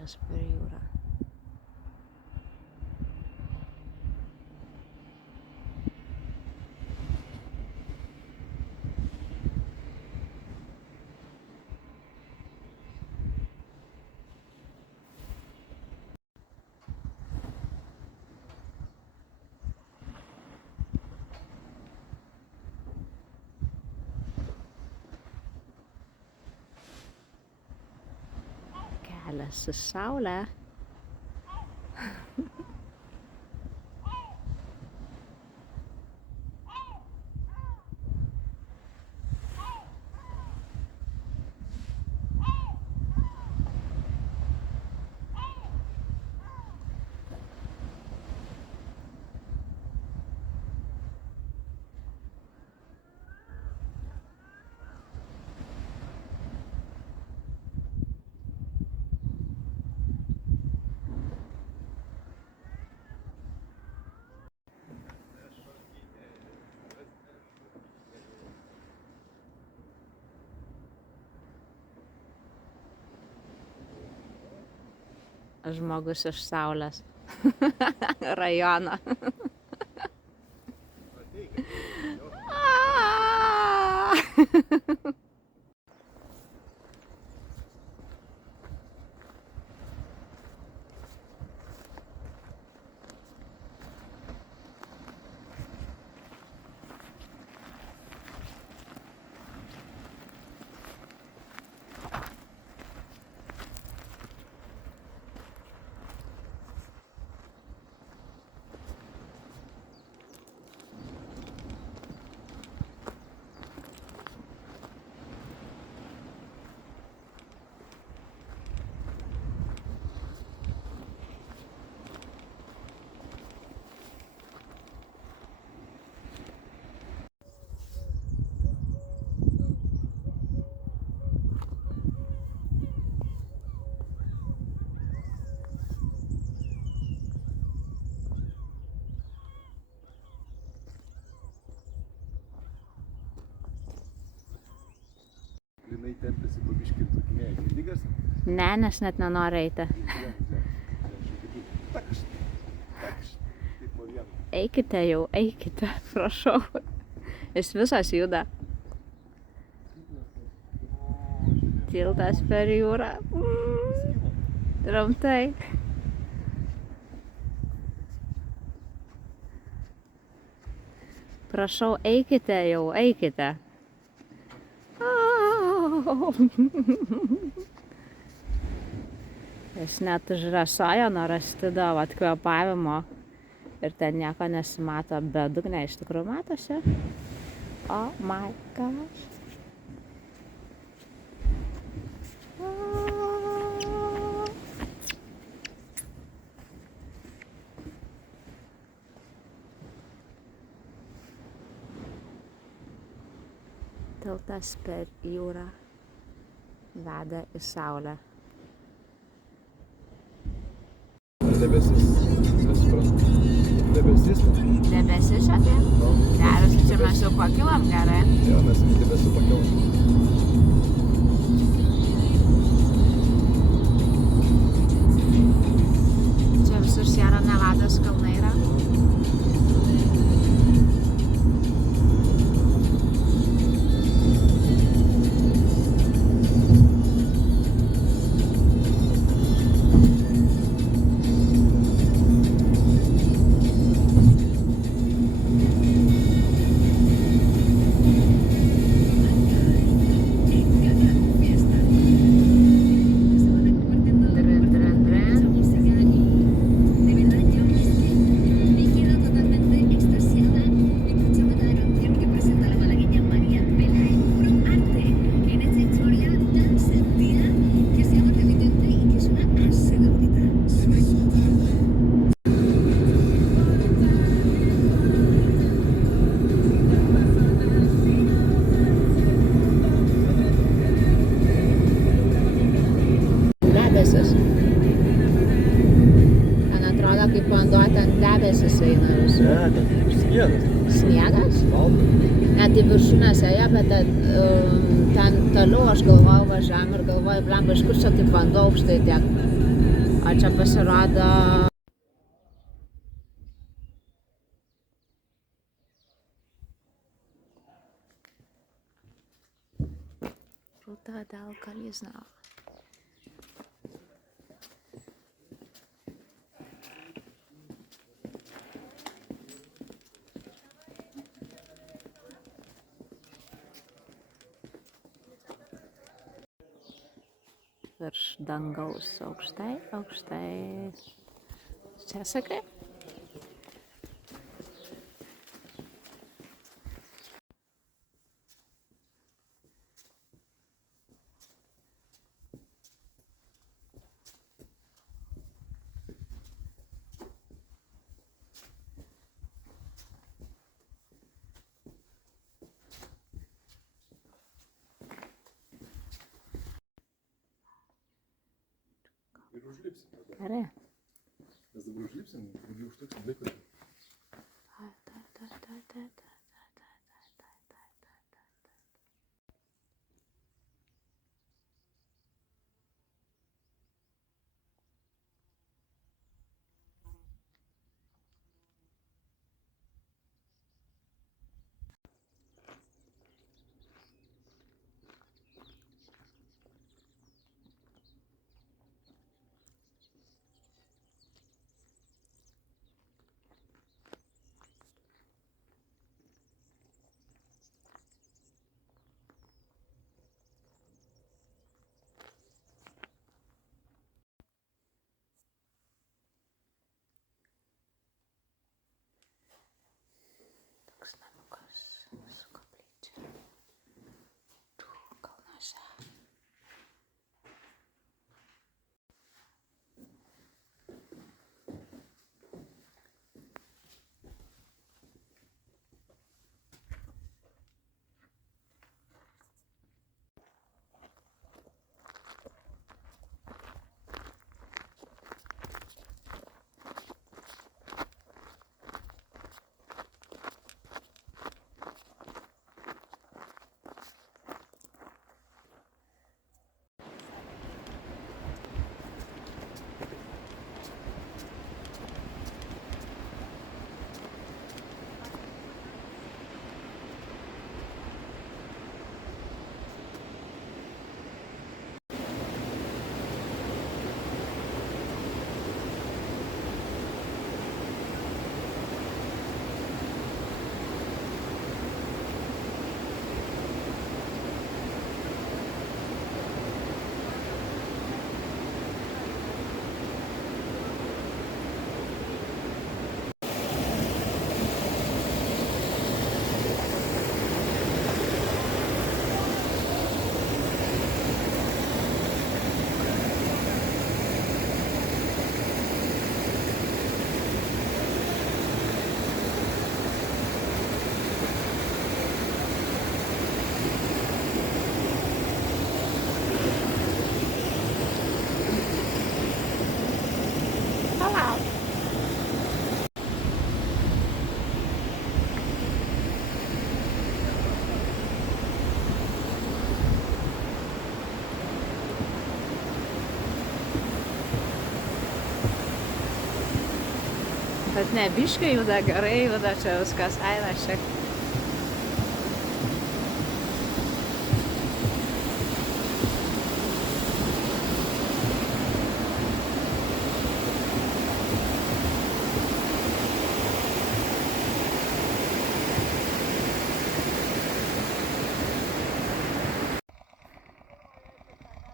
Kelias per jūrą. Kelias su saule. Žmogus iš saulės rajono. Jinai tempėsi pabiškį tokinėje krydygas. Ne, nes net nenori eiti. Takšt. Taip po vieną. Eikite jau, eikite, prašau. Jis visas juda. Tiltas per jūrą. Rimtai. Prašau, eikite jau, eikite. Jis net užrasojo nuo rastido atkvėpavimo ir ten nieko nesimato, bedugnė iš tikrųjų matosi. Oh my gosh. Tiltas per jūrą veda į saulę. Debesis. Nesuprantu. Debesis. Debesis apie? Geras, čia mes jau pakilam gerai. Jo, mes debesų pakilam. Čia visur Sierra Nevados kalnai yra. Debesis. Man atrodo, kaip vanduo ten debesis eina visur. Ne, ten sniegas. Sniegas? Balta. Net į viršūnės ėjo, bet ten toliau aš galvojau važiavam ir galvoju, blemba, iš kur čia taip vanduo aukštai tiek. O čia pasirodo Ruta del Kalizno. Virš dangaus aukštai, aukštai. Čia sakai? Ir užlipsim tada. Gerai. Mes dabar užlipsim, ir užtuksim laiko. Toks namukas su koplyčia. Kalnuose. Bet ne, biškai juda gerai, juda čia viskas eina šiek.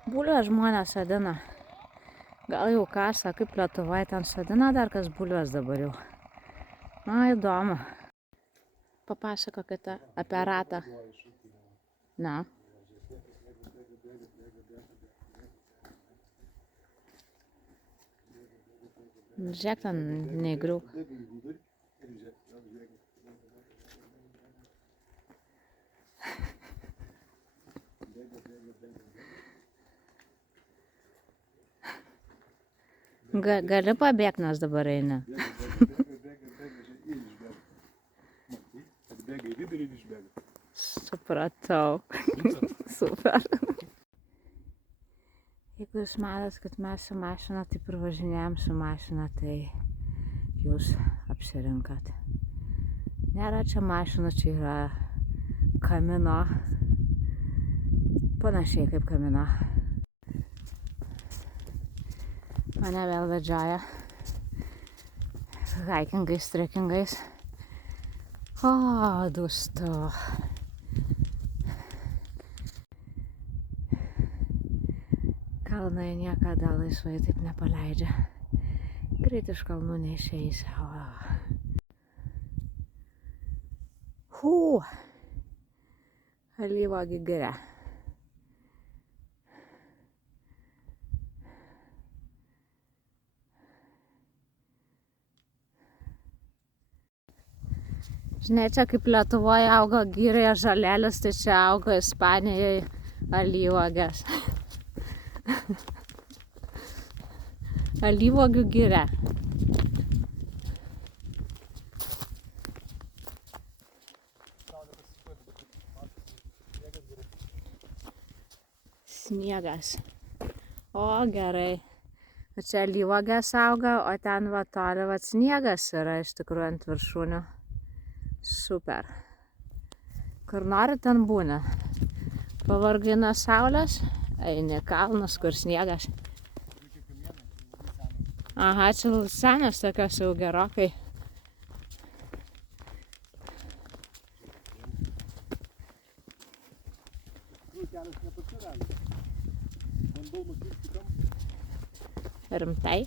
Bulves žmonės sodina. Gal jau kasa, kaip Lietuvoje ten sodina dar kas bulves dabar jau. Na, įdomu. Papasakokite apie ratą. Na. Žiūrėk, ten neįgriūk. Gali pabėgti, nes dabar eini. Atbėga į vidurį ir išbėga. Supratau. Super. Jeigu jūs matot, kad mes su mašina taip ir važinėjom su mašina, tai jūs apsirinkat. Nėra čia mašinų, čia yra kamino. Panašiai kaip kamino. Mane vėl vedžioja hikingais, trekkingais. O, dustu. Kalnai niekada laisvai taip nepaleidžia. Greit iš kalnų neišeis. Alyvuogių giria. Žinai, čia kaip Lietuvoje auga girioje žolelės, tai čia auga Ispanijoje alyvuogės. Alyvuogių giria. Sniegas. O, gerai. O čia alyvuogės auga, o ten va toli va sniegas yra iš tikrųjų ant viršūnių. Super. Kur nori, ten būna. Pavargai nuo saulės, eini kalnus, kur sniegas. Aha, čia senas tokios jau gerokai. Kelias nepasirealiai. Bandau nukirsti kampą. Rimtai?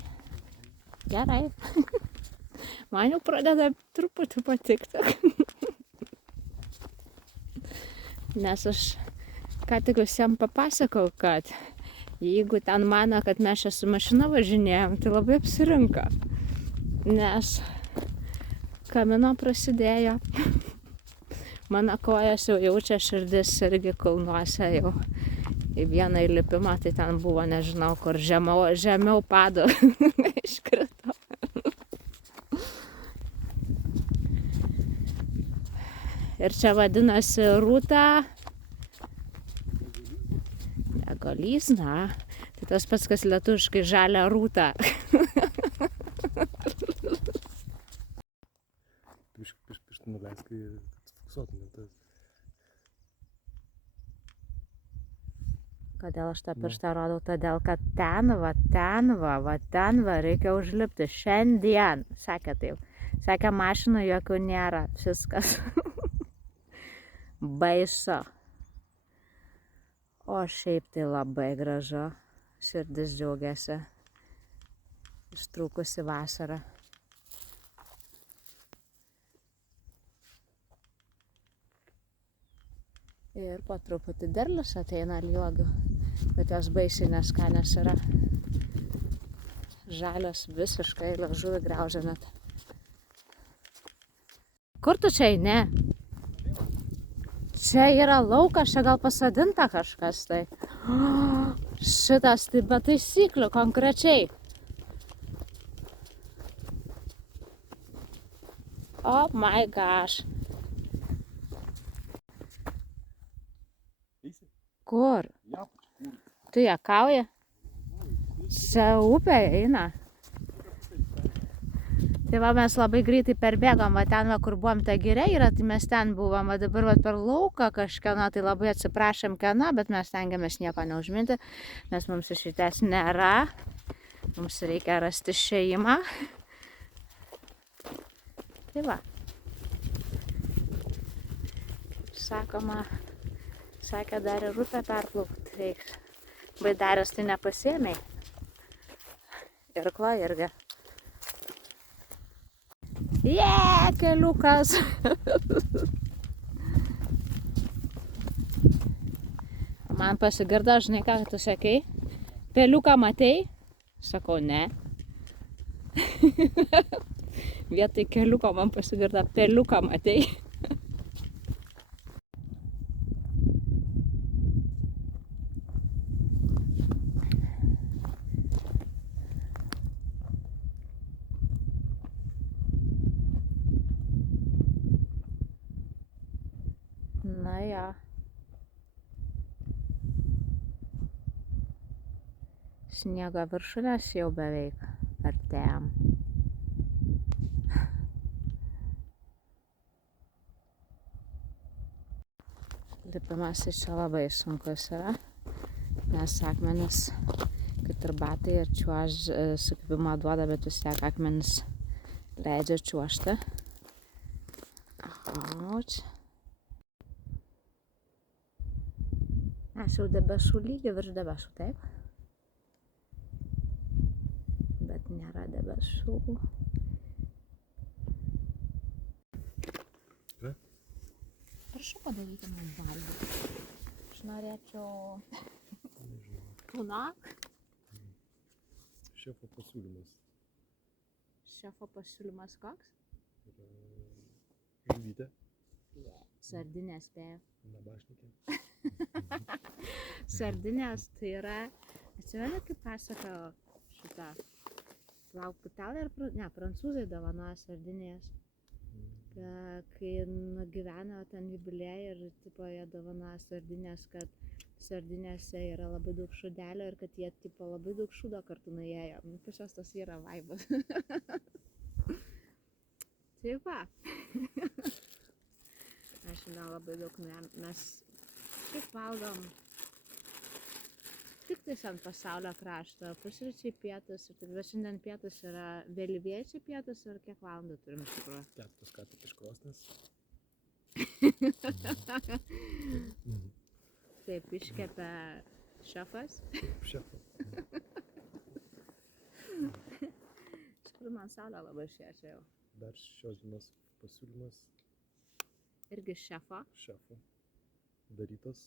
Gerai. Man jau pradeda truputį patikti. Nes aš ką tik visiems papasakau, kad jeigu ten mano, kad mes čia su mašina važinėjom, tai labai apsirinka. Nes kamino prasidėjo. Mano kojas jau jaučia, širdis irgi kulnuose jau. Į vieną įlipimą, tai ten buvo, nežinau, kur žemiau pado iškrito. Ir čia vadinasi Rūta Legolizna. Tai tas pats, kas lietuviškai žalia rūta. Pirštą nuleisk, kai fiksuotumėm tas. Kodėl aš tą pirštą rodau? Todėl, kad ten va, reikia užlipti. Šiandien, sakė taip. Sakė, mašinų jokių nėra. Viskas. Baisu. O šiaip tai labai gražu. Širdis džiaugiasi. Ištrūkusi vasara. Ir po truputį derlius ateina alyvuogių. Bet jos baisiai neskanios yra. Žalios visiškai, liežuvį graužia net. Kur tu čia eini? Čia yra laukas, čia gal pasodinta kažkas tai. Šitas tai be taisyklių konkrečiai. Oh my gosh. Eisi? Kur? Japač, kur? Tu juokauji? Čia upė eina. Tai va mes labai greitai perbėgom, va ten, va, kur buvom ta giria yra, tai mes ten buvom, va dabar va per lauką kažkieno, tai labai atsiprašom kieno, bet mes stengiamės nieko neužminti, nes mums išeities nėra, mums reikia rasti išėjimą. Tai va. Kaip sakoma, sakė, dar ir upę perplaukti reiks. Baidarės tai nepasiėmei. Irklo irgi. Keliukas. Man pasigirdo, žinai, ką tu sakei? Peliuką matei? Sakau, ne. Vietoj keliuko man pasigirdo, peliuką matei? Na ja. Sniego viršūnės jau beveik artėjam. Lipimas čia labai sunkus yra, nes akmenis, kaip ir batai ir sukvipimą duoda, bet vis tiek akmenis leidžia čiuožti. Auč. Mes jau debesų lygį virš debesų, taip? Bet nėra debesų. Ką? Prašau padaryti man valgyti. Aš norėčiau Nežinau. tuna. Šefo pasiūlymas Šefo pasiūlymas koks? yra žuvytė, Sardinės spėjau. nabašnikė. Sardinės tai yra, atsimeni kaip pasakojo šitą, lauk putelė ir, prancūzai dovanoja sardinės, kai nugyveno ten jubiliejų ir tipo jie dovanoja sardinės, kad sardinėse yra labai daug šūdelio ir kad jie tipo labai daug šūdo kartu nuėjo. Pačios tas yra vaibas. Taip va. Aš žinau labai daug nuėjom. Mes šiaip valgom tik tais ant pasaulio krašto, pusryčiai, pietus ir taip, bet šiandien pietus yra vėlyviečiai pietus ir kiek valandų turim iš tikrųjų? Keptas ką tik iš krosnės. Taip, iškepė šefas. Šefo. Iš tikrųjų man saulė labai šviečia jau. Dar šios dienos pasiūlymas Irgi šefo. šefo. Darytas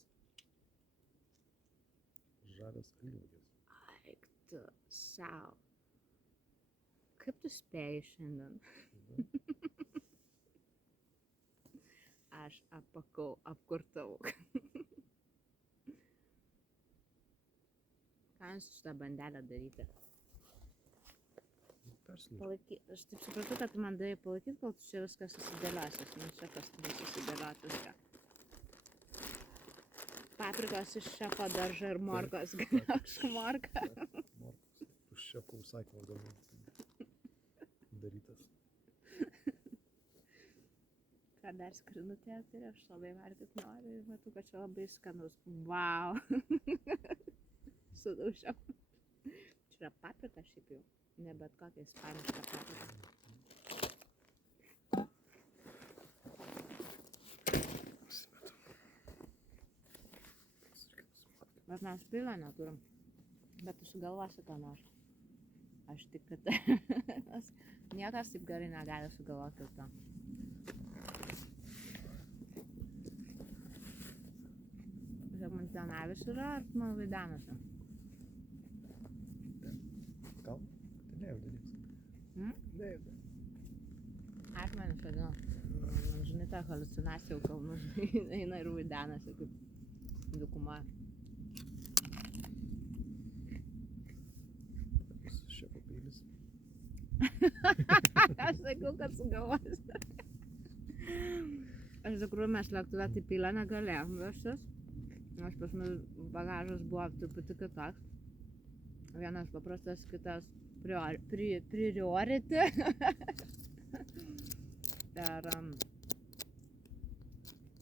žalias alyvuogės. Eik tu sau. Kaip tu spėjai šiandien? Aš apakau, apkurtau. Ką su šitą bandelę daryti? Persilaužti. Aš taip supratau, kad tu man davai palaikyti, kol tu čia viskas susidėliosis, nes šefas turi susidėlioti viską. Paprikos iš šefo daržo ir morkos, galiausiai morka. Morkos. Už šefo užsakymą gal darytas. Ką dar skrinutė turi, aš labai valgyt noriu ir matau, kad čia labai skanus. Vau! Sudaužiau. Čia yra paprika šiaip jau, ne bet kokia ispaniška paprika. Bet mes pilą neturim, bet tu sugalvosi ką nors. Aš tik, kad niekas taip gerai negali sugalvoti to. Žiūrėk, man ten avis yra, ar tu man vaidenasi? Gal? Tai nejaudė nieks. Nejaudė. Aš man išvadinu. Man žinai, ta haliucinacija jau kalnų, žinai, eina ir vaidenasi kaip dykuma. Šefo peilis. Aš sakiau, kad sugalvosi. Aš tikrųjų mes lėktuve tai pylę negalėjom vežtis. Nes pas mus bagažas buvo truputį kitoks. Vienas paprastas, kitas priority. Ir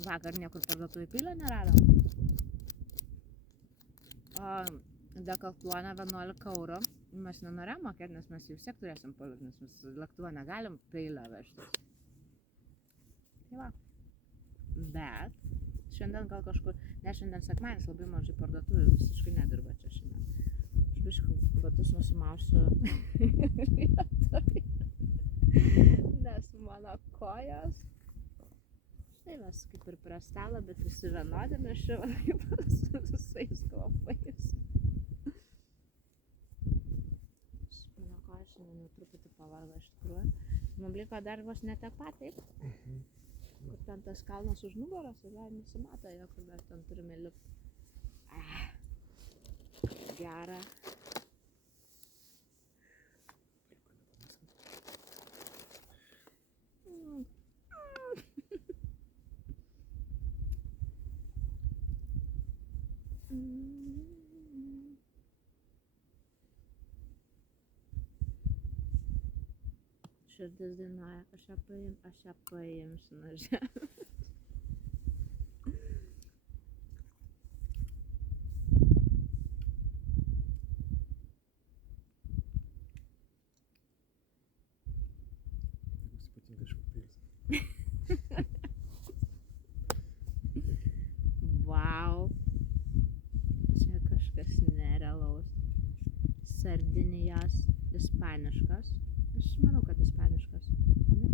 vakar niekur parduotuvėj pylę neradom. O dekaltuoną 11 eurų. Mes nenorėjom mokėti, nes mes jau vis tiek turėsim palikt, nes mes lėktuvą negalim peilę vežtis. Tai va. Bet šiandien gal kažkur, ne šiandien sekmadienis, labai mažai parduotuvių, visiškai nedirba čia šiandien. Aš biškį batus nusimausiu vietoj, nes mano kojos, štai mes kaip ir prie stalo, bet visi vienodami šiandien su visais kvapais. Šiandien jau truputį pavargo iš tikrųjų. Man liko dar vos ne tiek pat, taip? Kur ten tas kalnas už nugaros, ir dar nesimato jo, kur dar ten turime lipti. Gera. širdis dainuoja, aš ją paimsiu nuo žemės. Jums patinka švilpėlis. Vau. Čia kažkas nerealaus. Sardinijos ispaniškas. Aš manau, kad ispaniškas. Ne?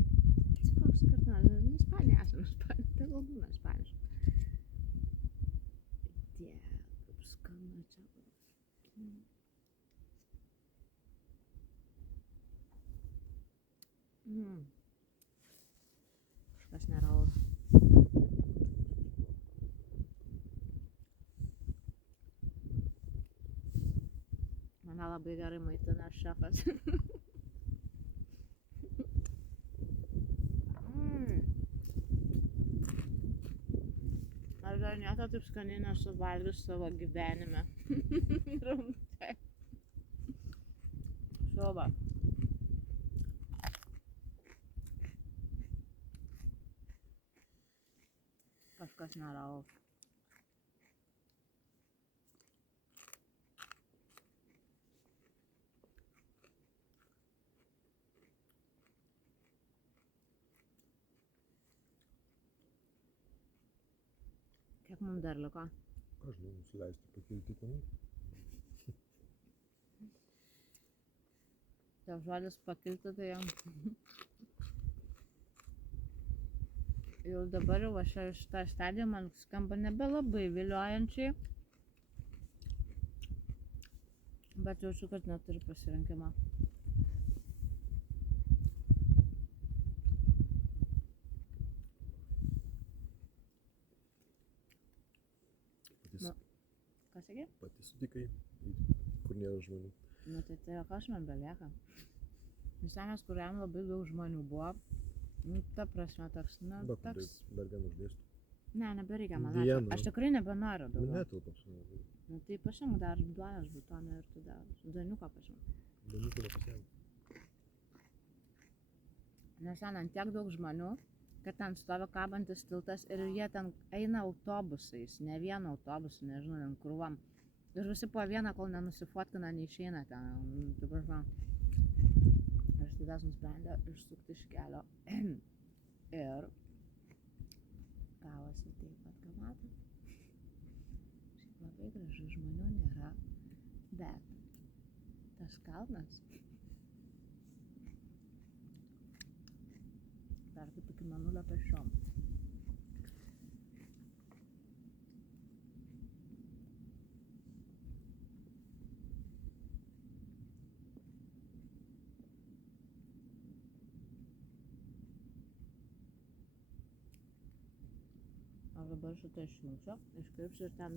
Koks skirtumas? Ispanija esame Ispanija. Tai gal būna ispaniškas. Dieve, kaip skanu čia. Kažkas nerealaus. Mane labai gerai maitina šefas. Aš dar nieko taip skaniai nesu valgius savo gyvenime. Rimtai. Šoba. Kažkas nerealaus. Kiek mums dar liko? Aš žinau, nusileisti pakilti tenai. Jau žodis pakilti, tai jau dabar jau šitą stadiją man skamba nebelabai viliojančiai. Bet jaučiu, kad neturiu pasirinkimo. Ką sakė? Pati sutikai, kur nėra žmonių. Nu tai kas man belieka. Nes kuriam labai daug žmonių buvo. Nu ta prasme toks, nu toks. Dar vieną uždėstų. Ne, nebereikia man ačiū. Aš tikrai nebenoriu daugiau. Netilpam su manimi. Nu tai pašimk dar duonos butoną ir tada duoniuką pašimk. Duoniuką nepasiėmė. Nes ten ant tiek daug žmonių, kad ten stovi kabantis tiltas ir jie ten eina autobusais, ne vienu autobusu, nežinau, ten krūvam. Ir visi po vieną, kol nenusifotkina, neišeina ten. Tai prasme. Aš tada nusprendė išsukti iš kelio. Ir gavosi taip pat, ką matot. Šiaip labai gražu, žmonių nėra, bet tas kalnas dar kaip iki Mėnulio pėsčiom. Aš dabar šitą išjungsiu, iškirpsiu ir ten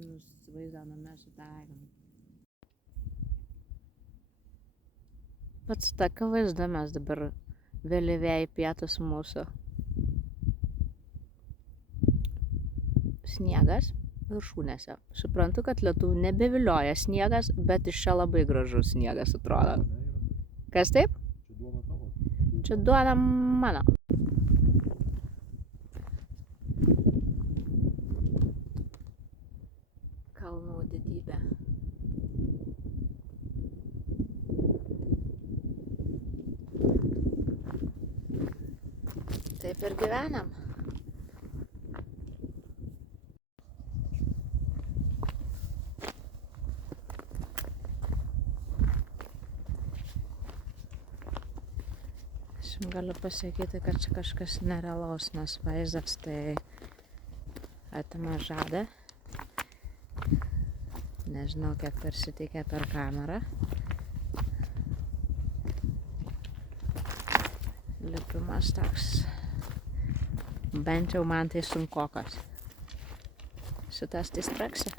vaizdą numesiu tą veidą. Pats tokio vaizdą mes dabar vėlyvieji pietus mūsų. Sniegas viršūnėse. Suprantu, kad lietuvių nebevilioja sniegas, bet iš čia labai gražus sniegas atrodo. Kas taip? Čia duona tavo. Čia duona mano. Kalnų didybė. Taip ir gyvenam. Aš jums galiu pasakyti, kad čia kažkas nerealaus, nes vaizdas tai atima žadą. Nežinau, kiek persiteikia per kamerą. Lipimas toks, bent jau man tai sunkokas. Šitas tai straksi.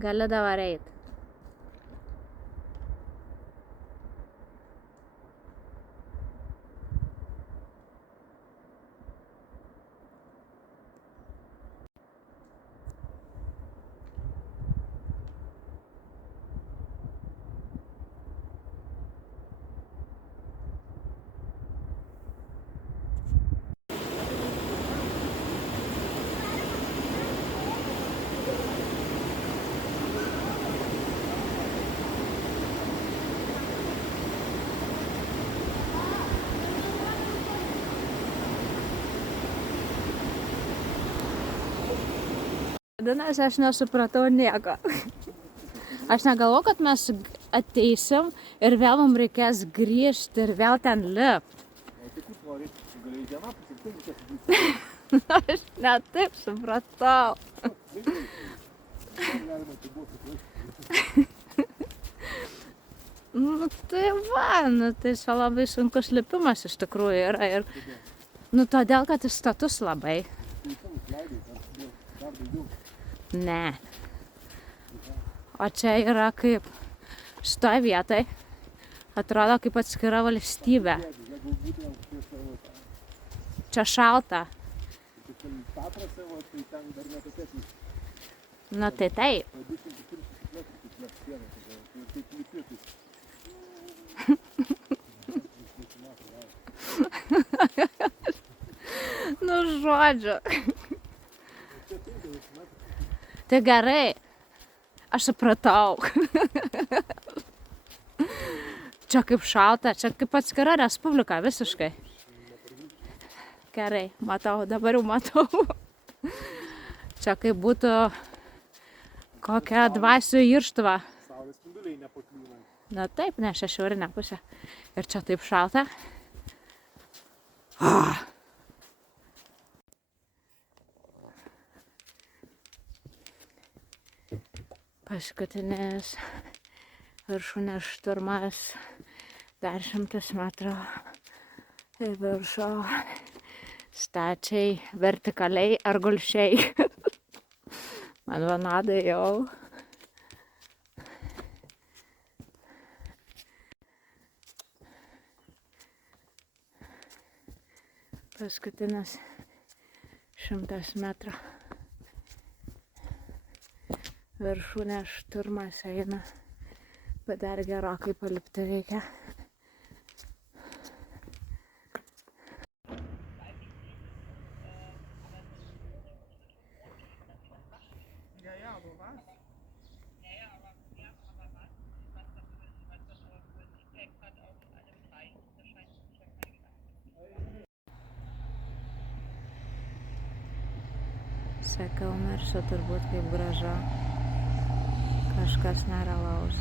Gali dabar eit. Vadinasi, aš nesupratau nieko. Aš negalvoju, kad mes ateisim ir vėl mums reikės grįžti ir vėl ten lipt. O tai kur nori? Galėjai vieną pusę, tai reikės būti. Aš ne taip supratau. Galima tai buvo suprasti. Nu tai va, tai čia labai sunkus lipimas iš tikrųjų yra. Ir, nu todėl, kad jis status labai. Tai tau leidai, dar daugiau. Ne. O čia yra kaip šitoj vietoj. Atrodo kaip atskira valstybė. Jeigu būtumėm prie savo tą. Čia šalta. Tai ten Tatrose, tai ten dar nepateklis. Nu tai taip. 200 metrų kaip mes sieną. Tai taip lipi, tai. Nu žodžiu. Tai gerai. Aš supratau. Čia kaip šalta, čia kaip atskira respublika visiškai. Gerai, matau, dabar jau matau. Čia kaip būtų kokia dvasių irštva. Saulės spinduliai nepakliūna. Na taip, ne, čia šiaurinė pusė. Ir čia taip šalta. Ah. Paskutinis viršūnės šturmas, 10 metrų į viršų, stačiai, vertikaliai ar gulsčiai. Man vienodai jau. Paskutinis 100 metrų. Viršūnės šturmas eina, bet dar gerokai palipti reikia. Sakiau, mirsiu turbūt kaip gražu. Kažkas nerealaus.